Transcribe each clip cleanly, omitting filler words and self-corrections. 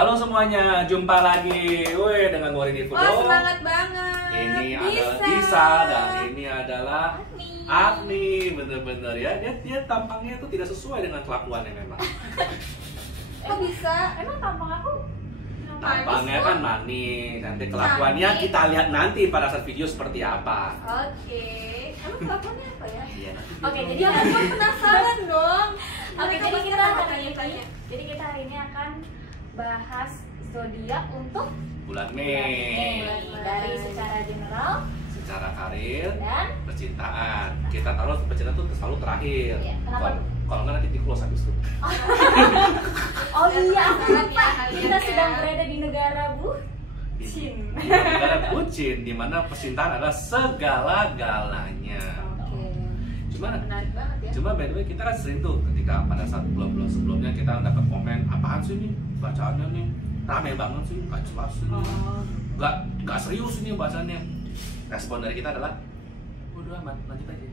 Halo semuanya, jumpa lagi dengan Wari di Fudo. Oh, semangat banget. Ini adalah Disa dan ini adalah Agni. Bener-bener ya, dia tampangnya tuh tidak sesuai dengan kelakuannya memang. Kok bisa? Emang tampang aku? Tampangnya kan manis, nanti kelakuannya kita lihat nanti pada saat video seperti apa. Oke. Emang kelakuannya apa ya? Iya, nanti Oke, dia jadi aku penasaran dong. Oke, Mereka jadi pasti kita akan hari bertanya-tanya. ini akan bahas zodiak untuk bulan bulan Mei Mei, dari secara general secara karir, dan percintaan. Kita taruh percintaan tuh selalu terakhir. Iya, kenapa? Kalau nggak nanti di close habis itu. oh iya, aku Penasaran lupa ya kalian kita ya. sedang berada di negara Di bucin. negara bucin, di mana percintaan adalah segala-galanya. Oke. Cuma Menarik banget ya. Cuma by the way kita kan sering tuh ketika pada saat bulan-bulan sebelumnya kita dapat komen apaan sih nih bacaannya nih rame banget sih nggak jelas sih Oh. nggak serius ini bahasannya. Respon dari kita adalah udah amat lanjut aja.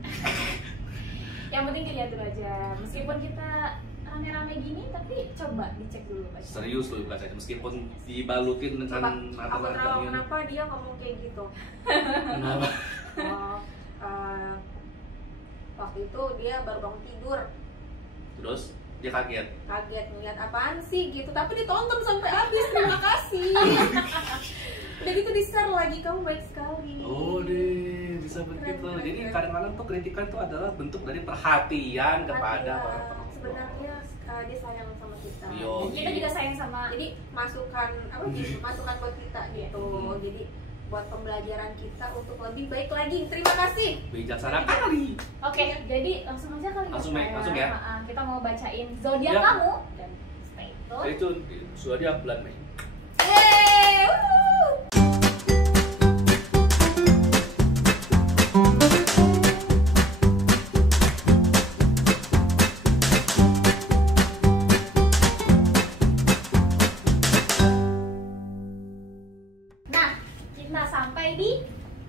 Yang penting dilihat dulu aja. Meskipun kita rame-rame gini, tapi coba dicek dulu Pak. Serius loh bacanya meskipun dibalutin Coba, dengan aku tahu kenapa dia ngomong kayak gitu. Kenapa? Oh, waktu itu dia baru bangun tidur, Terus dia kaget. ngeliat apaan sih gitu, tapi ditonton sampai habis. Terima kasih. Udah gitu di-share lagi, kamu baik sekali. Oh deh bisa begitu. Keren. Jadi kadang-kadang tuh kritikan tuh adalah bentuk dari perhatian kepada Iya, para penonton. sebenarnya dia sayang sama kita. Yo. Dan kita juga sayang sama Jadi masukan apa gitu, masukan buat kita gitu. Jadi buat pembelajaran kita untuk lebih baik lagi. Terima kasih. Bijaksana kali. Oke, jadi langsung aja kali Langsung, ya. Mei, langsung ya. Kita mau bacain zodiak Ya. kamu dan stay tune. Saya itu sudah dia bulan Mei. Yeay, wuhu. Nah, kita sampai di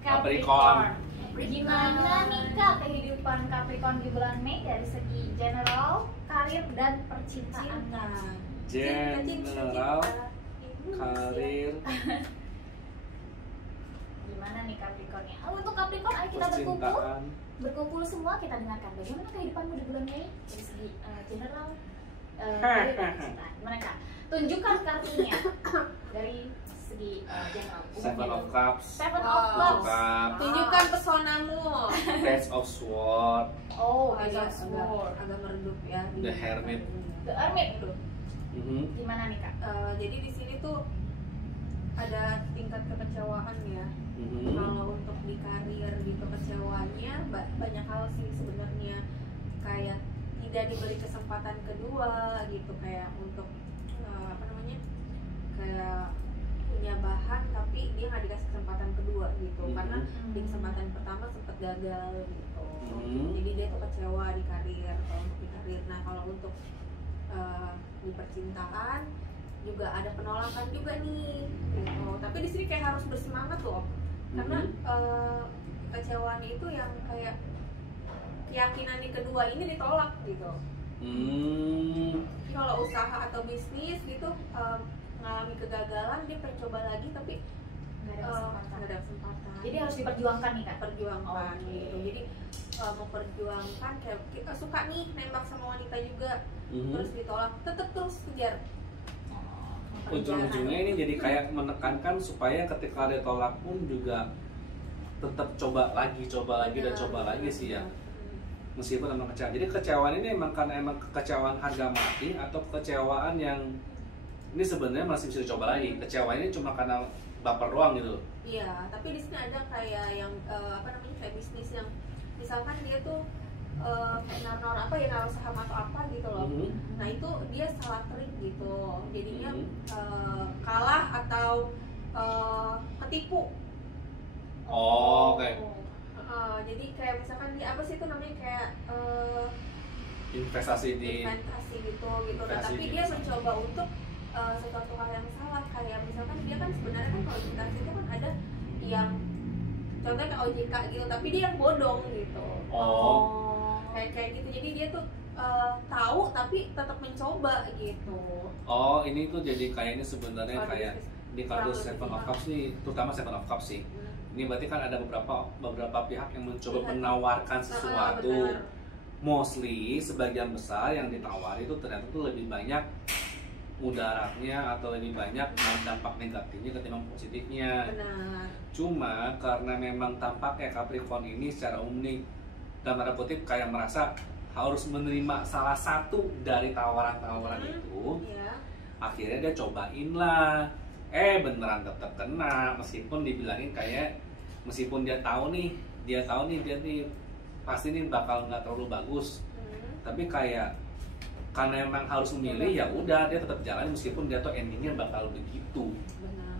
Capricorn. Gimana nih Kak kehidupan Capricorn di bulan Mei dari segi general, karir dan percintaan? General, karir, Gimana nih Capricornnya? Untuk Capricorn, ayo kita percintaan. berkumpul semua, kita dengarkan bagaimana kehidupanmu di bulan Mei dari segi general, karir dan percintaan. Gimana Kak? Tunjukkan kartunya dari segi general. Seven of Cups, Seven Oh. of Cups. Cup, Tunjukkan pesonamu. Page of Sword, Oh, agak Sword. agak meredup ya. The Hermit. The Hermit. Mhm. Gimana nih Kak? Jadi di sini tuh ada tingkat kekecewaan ya. Mhm. Kalau untuk di karir gitu kecewaannya banyak hal sih sebenarnya, kayak tidak diberi kesempatan kedua gitu, kayak untuk apa namanya, kayak punya bahan tapi dia nggak dikasih kesempatan kedua gitu. Mhm. Karena di kesempatan pertama sempat gagal gitu. Mhm. Jadi dia tuh kecewa di karir, kalau untuk di karir. Nah kalau untuk di percintaan juga ada penolakan juga nih gitu. Tapi di sini kayak harus bersemangat loh, karena kecewaannya itu yang kayak keyakinan di kedua ini ditolak gitu. Hmm. Kalau usaha atau bisnis gitu mengalami kegagalan, dia pengen coba lagi tapi Nggak ada kesempatan. nggak ada kesempatan. Jadi harus diperjuangkan nih Kak. Perjuangkan Oke. gitu. Jadi memperjuangkan, kayak kita suka nih nembak sama wanita juga, Mhm. terus ditolak, tetap terus kejar. Ujung-ujungnya ini jadi kayak menekankan supaya ketika ditolak pun juga tetap coba lagi dan coba lagi sih ya. Meskipun emang kecewa. Jadi kecewaan ini emang karena emang kekecewaan harga mati atau kekecewaan yang ini sebenarnya masih bisa dicoba lagi. Kecewa ini cuma karena baper doang gitu. Iya, tapi di sini ada kayak yang apa namanya, kayak bisnis yang misalkan dia tuh kayak naruh apa ya, naruh saham atau apa gitu loh. Mhm. Nah itu dia salah trik gitu, jadinya Mhm. kalah atau ketipu. Oh, oke. Jadi kayak misalkan dia apa sih itu namanya, kayak Investasi di investasi gitu. Nah investasi tapi di dia saham. mencoba untuk sesuatu hal yang salah, kayak misalkan dia kan sebenarnya kan kalau investasi itu kan ada yang contohnya kayak OJK gitu, tapi dia yang bodong gitu. Oh. Kayak gitu. Jadi dia tuh tahu tapi tetap mencoba gitu. Oh, ini tuh jadi kayaknya sebenarnya Kalau kayak di kartu Seven of Cups nih, terutama Seven of Cups sih. Ini berarti kan ada beberapa pihak yang mencoba Pihak. menawarkan sesuatu. Benar. Mostly sebagian besar yang ditawari itu ternyata tuh lebih banyak mudaratnya atau lebih banyak dampak negatifnya ketimbang positifnya. Benar. Cuma karena memang tampaknya Capricorn ini secara umum nih, dalam tanda kutip kayak merasa harus menerima salah satu dari tawaran-tawaran itu, Iya. akhirnya dia cobain lah. Beneran tetap kena, meskipun dibilangin kayak meskipun dia tahu nih dia nih pasti nih bakal nggak terlalu bagus, tapi kayak karena emang harus memilih ya udah dia tetap jalan meskipun dia tuh endingnya bakal begitu. Benar.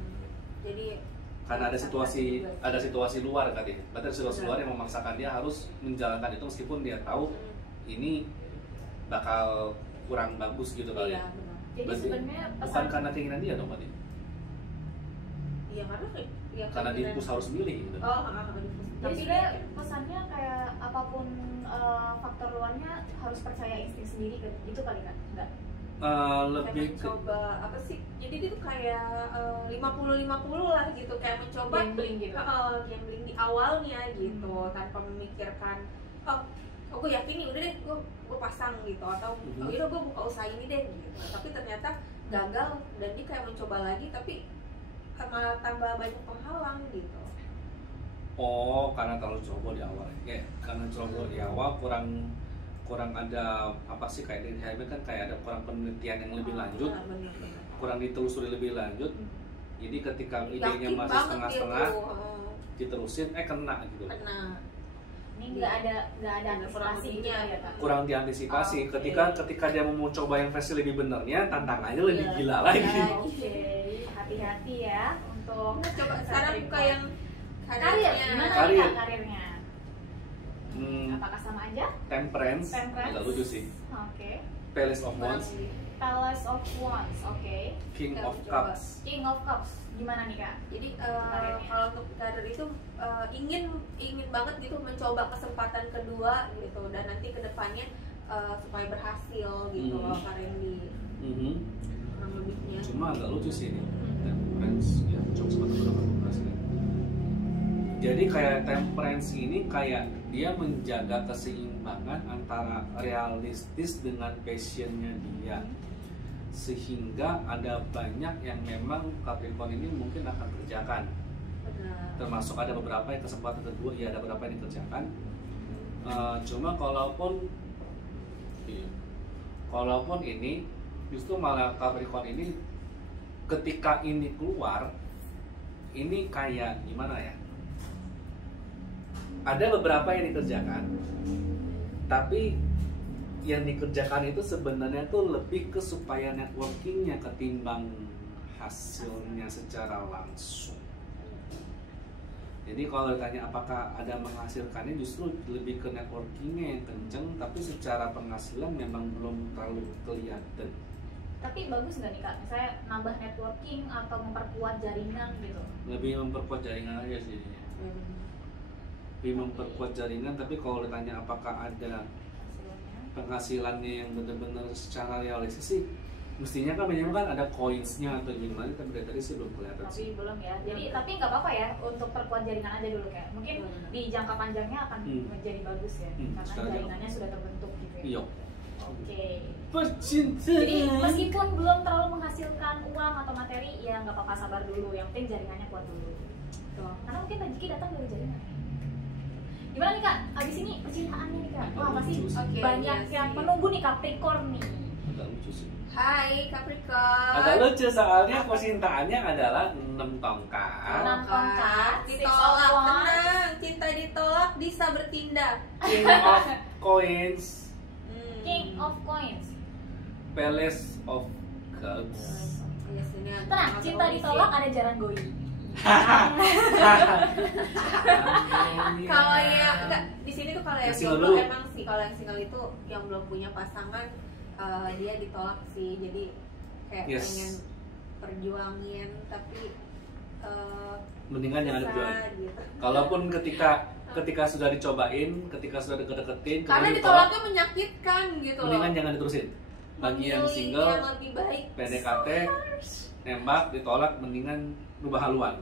Jadi Karena ada situasi luar katanya. Berarti ada situasi luar yang memaksakan dia harus menjalankan itu meskipun dia tahu ini bakal kurang bagus gitu kali. iya, Ya. benar. Jadi Berarti sebenarnya bukan pesan karena keinginan dia dong berarti. Iya karena ya, Karena dia harus milih gitu. Oh, jadi tapi sebenarnya pesannya kayak apapun faktor luarnya harus percaya insting sendiri gitu kali kan? Enggak? Lebih ke mencoba apa sih? Jadi itu kayak 50-50 lah gitu, kayak mencoba Gambling gitu. Gambling di awalnya gitu, tanpa memikirkan gue yakin nih udah deh gue pasang gitu, atau udah gue buka usaha ini deh gitu. Tapi ternyata gagal dan dia kayak mencoba lagi tapi malah tambah banyak penghalang gitu. Oh, karena terlalu ceroboh di awal. Kayak karena ceroboh di awal kurang ada apa sih kayak di HM kan kayak ada kurang penelitian yang lebih lanjut, Bener. kurang ditelusuri lebih lanjut. Jadi ketika idenya Yakin masih banget setengah-setengah dia tuh, diterusin kena gitu. kena. Ini nggak ada antisipasi gitu ya Kak? Kurang diantisipasi. Oke. Ketika dia mau coba yang versi lebih benernya, tantangannya lebih Iya. gila lagi. Ya, oke, hati-hati ya untuk Nah, coba sekarang buka yang karir. Gimana Karir. nih Kak karirnya? Hmm, Apakah sama aja? Temperance, Temperance. agak lucu sih. Oke. Palace of Wands, Palace of Wands, oke. King Kita of coba. Cups. King of Cups, gimana nih Kak? Jadi Karirnya. kalau untuk karir itu ingin banget gitu mencoba kesempatan kedua gitu, dan nanti kedepannya supaya berhasil gitu loh karir di Mhm. kurang lebihnya. Cuma agak lucu sih ini temperance ya, coba sama teman-teman berhasil. Jadi kayak temperance ini kayak dia menjaga keseimbangan antara realistis dengan passionnya dia, sehingga ada banyak yang memang Capricorn ini mungkin akan kerjakan. Benar. Termasuk ada beberapa yang kesempatan kedua ya ada beberapa yang dikerjakan. Cuma kalaupun ini justru malah Capricorn ini ketika ini keluar ini kayak gimana ya, ada beberapa yang dikerjakan tapi yang dikerjakan itu sebenarnya tuh lebih ke supaya networkingnya ketimbang hasilnya secara langsung. Jadi kalau ditanya apakah ada menghasilkannya, justru lebih ke networkingnya yang kenceng, tapi secara penghasilan memang belum terlalu kelihatan. Tapi bagus nggak nih Kak? Misalnya nambah networking atau memperkuat jaringan gitu? Lebih memperkuat jaringan aja sih. Lebih memperkuat jaringan, tapi kalau ditanya apakah ada Hasilnya? penghasilannya yang benar-benar secara realistis sih, mestinya kan minimal kan ada coins-nya atau gimana, tapi dari tadi sih belum kelihatan Tapi sih. belum ya. Jadi tapi nggak apa-apa ya untuk perkuat jaringan aja dulu kayak. Mungkin di jangka panjangnya akan menjadi bagus ya, karena secara jaringannya sudah terbentuk gitu ya. Iya. Oke. Percintaan. Jadi meskipun belum terlalu menghasilkan uang atau materi, ya nggak apa-apa, sabar dulu. Yang penting jaringannya kuat dulu. Tuh. Karena mungkin rezeki datang dari jaringan. Gimana nih Kak? Abis ini percintaannya nih Kak? Wah pasti Oke, banyak iya yang sih. menunggu nih Capricorn nih. Agak lucu sih. Hai Capricorn. Agak lucu soalnya percintaannya adalah 6 tongkat. 6 tongkat, Ditolak, 6 of wands. tenang. Cinta ditolak, bisa bertindak. King of Coins, King of Coins. Palace of Cups. Iya, sini ada Tenang, nomor cinta polisi. ditolak ada jaran goi. Kalau yang enggak di sini tuh kalau yang Yang single jomblo dulu. emang sih, kalau yang single itu yang belum punya pasangan dia ditolak sih. Jadi kayak Yes. pengen perjuangin tapi Mendingan jangan susah dijual. gitu. Kalaupun ketika ketika sudah dicobain, ketika sudah deket-deketin, Karena kemudian ditolaknya menyakitkan gitu loh. mendingan jangan diterusin. Bagi yang Memilih single, yang lebih baik. PDKT, nembak, ditolak, mendingan rubah haluan.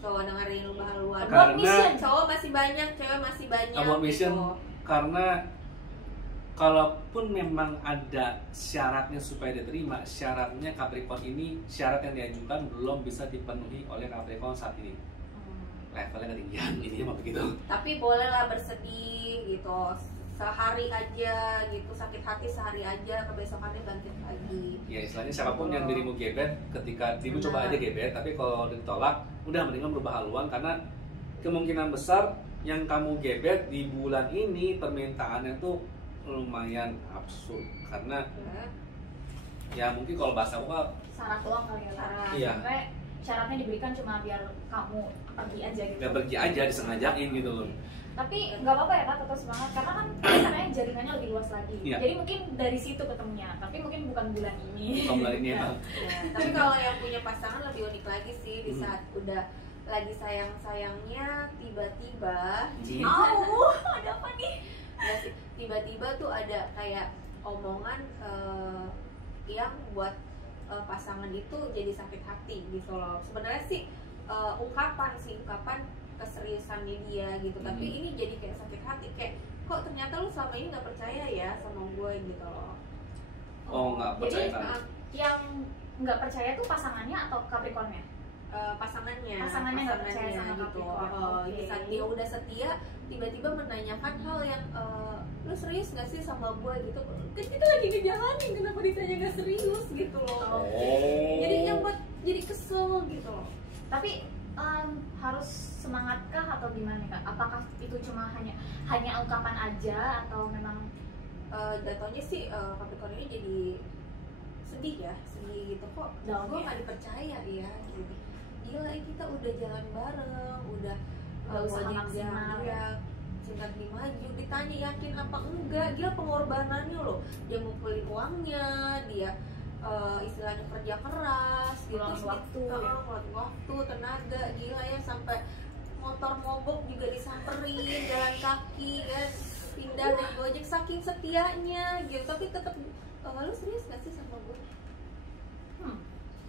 Cowok dengerin lu haluan. Karena Cowok masih banyak, cewek masih banyak. about mission, gitu. karena kalaupun memang ada syaratnya supaya diterima, syaratnya Capricorn ini, syarat yang diajukan belum bisa dipenuhi oleh Capricorn saat ini. Levelnya ketinggian, ini mah begitu. Tapi bolehlah bersedih gitu, sehari aja gitu, sakit hati sehari aja, kebesokannya bangkit lagi. Ya istilahnya siapapun yang dirimu gebet, ketika dirimu coba aja gebet, tapi kalau ditolak, udah mendingan berubah haluan, karena kemungkinan besar yang kamu gebet di bulan ini permintaannya tuh lumayan absurd, karena ya mungkin kalau bahasa apa syarat doang kali ya. Syarat. Iya. Sampai syaratnya diberikan cuma biar kamu pergi aja gitu. ya pergi aja disengajain gitu loh. Tapi nggak apa-apa ya Kak, tetap semangat karena kan katanya jaringannya lebih luas lagi. Iya. Jadi mungkin dari situ ketemunya, tapi mungkin bukan bulan ini. Bukan bulan ini emang. Ya, tapi kalau yang punya pasangan lebih unik lagi sih, di saat udah lagi sayang-sayangnya tiba-tiba Ada apa nih? nggak sih, tiba-tiba tuh ada kayak omongan yang buat pasangan itu jadi sakit hati gitu loh. Sebenarnya sih ungkapan keseriusannya dia gitu, tapi ini jadi kayak sakit hati, kayak kok ternyata lu selama ini nggak percaya ya sama gue gitu loh. Oh nggak percaya Jadi kan? yang nggak percaya tuh pasangannya atau Capricornnya? Pasangannya nggak percaya sama gitu. Capricorn. Di saat dia udah setia, tiba-tiba menanyakan hal yang lu serius nggak sih sama gue gitu. Kan kita lagi ngejalanin, kenapa ditanya nggak serius gitu loh. Oh. Jadi yang buat jadi kesel gitu loh. Tapi harus semangatkah atau gimana Kak? Apakah itu cuma hanya ungkapan aja atau memang Jatuhnya sih Capricorn ini jadi sedih gitu, kok Down gue ya? nggak dipercaya ya gitu. Gila kita udah jalan bareng, udah usaha mau maksimal jenjang, ya. cinta dimaju, ditanya yakin apa enggak, gila pengorbanannya loh, dia ngumpulin uangnya, dia istilahnya kerja keras gitu, Ngeluarin waktu, ya. ngeluarin waktu, tenaga, gila ya, sampai motor mogok juga disamperin, jalan kaki kan, pindah naik gojek, saking setianya gitu. Tapi tetap lu serius gak sih sama gue?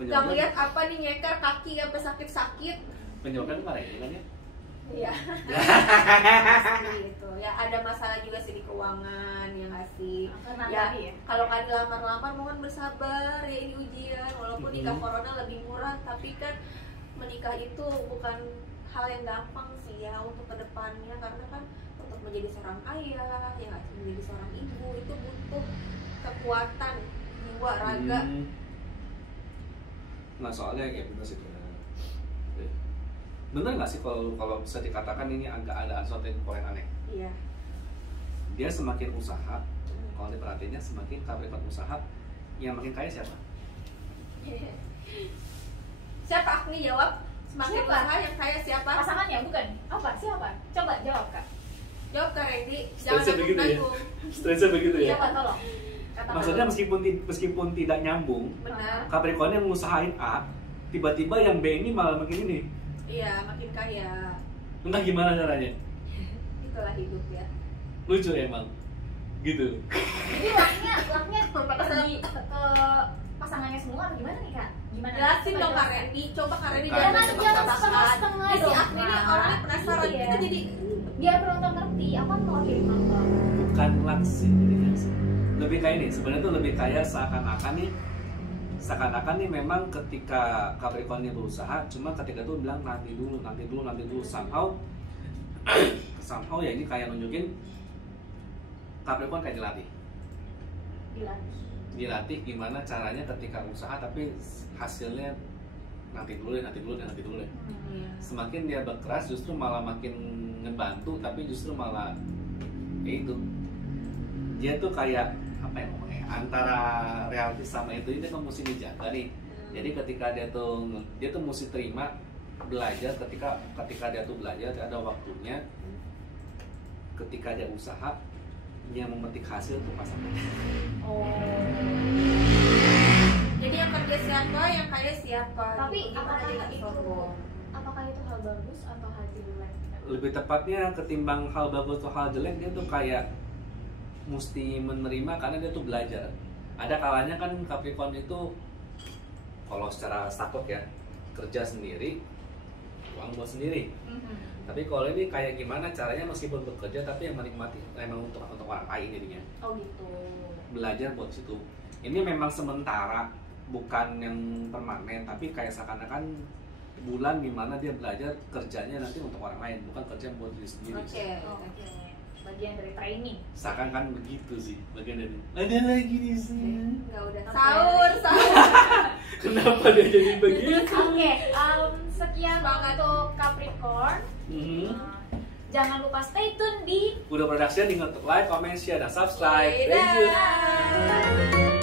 Gak ngeliat apa nih, nyeker kaki sampai sakit-sakit. Penyebabnya kemarin kan ya? Iya. Gitu ya, ada masalah juga sih di keuangan yang ngasih ya, kalau kan dilamar-lamar mohon bersabar ya, ini ujian. Walaupun nikah corona lebih murah, tapi kan menikah itu bukan hal yang gampang sih ya untuk kedepannya, karena kan untuk menjadi seorang ayah, ya menjadi seorang ibu itu butuh kekuatan jiwa raga. Nah soalnya kayak bener sih, bener nggak sih kalau bisa dikatakan ini agak ada sesuatu yang aneh? Iya. Dia semakin usaha, kalau diperhatiinnya semakin Capricorn usaha, yang makin kaya siapa? Siapa Agni jawab? Semakin Siapa? usaha yang kaya siapa? Pasangannya bukan? Apa? Siapa? Coba jawab Kak. Jawab Kak Randy. Stresnya begitu ya? nanggung. Stresnya begitu ya? Coba tolong. Kata Maksudnya meskipun tidak nyambung, Benar. Capricorn yang ngusahain A, tiba-tiba yang B ini malah makin ini. Iya, makin kaya. Entah gimana caranya. Itulah hidup ya. Lucu emang. Gitu. Jadi laknya di ke pasangannya semua atau gimana nih Kak? Gimana? Jelasin Coba dong Kak jelasin. Randy. Coba Kak Randy Jangan jelasin jangan sama setengah-setengah Si dong, Agni ini Kak. orangnya penasaran Iya. kita jadi Biar penonton ngerti, aku kan mau kirim nonton. Bukan laksi, jadi kan lebih kayak ini. Sebenarnya tuh lebih kayak seakan-akan nih memang ketika Capricorn ini berusaha, cuma ketika itu bilang nanti dulu somehow ya ini kayak nunjukin Capricorn kayak dilatih gimana caranya ketika usaha tapi hasilnya nanti dulu deh. Semakin dia berkeras justru malah makin ngebantu, tapi justru malah ya itu dia tuh kayak apa ya ngomongnya, antara realistis sama itu dia kan mesti dijaga nih. Jadi ketika dia tuh mesti terima belajar, ketika dia tuh belajar ada waktunya, ketika dia usaha dia memetik hasil tuh pasangan. jadi yang kerja siapa, yang kaya siapa. Tapi gitu. Gimana apakah dia nggak itu sombong? hal bagus atau hal jelek? lebih tepatnya ketimbang hal bagus atau hal jelek, dia tuh kayak mesti menerima karena dia tuh belajar. Ada kalanya kan Capricorn itu kalau secara status ya kerja sendiri, uang buat sendiri. Tapi kalau ini kayak gimana caranya meskipun bekerja tapi yang menikmati memang untuk orang lain jadinya. Oh gitu. Belajar buat situ. Ini memang sementara, bukan yang permanen, tapi kayak seakan-akan bulan dimana dia belajar kerjanya nanti untuk orang lain, bukan kerja buat diri sendiri. Oke. Bagian dari training. Seakan kan begitu sih, bagian dari ada lagi di sini. Enggak udah Oke. sahur. Kenapa dia jadi begitu? Oke, sekian untuk Capricorn. Jangan lupa stay tune di Udah Production, ingat like, comment, share, dan subscribe. Thank you. Dadah.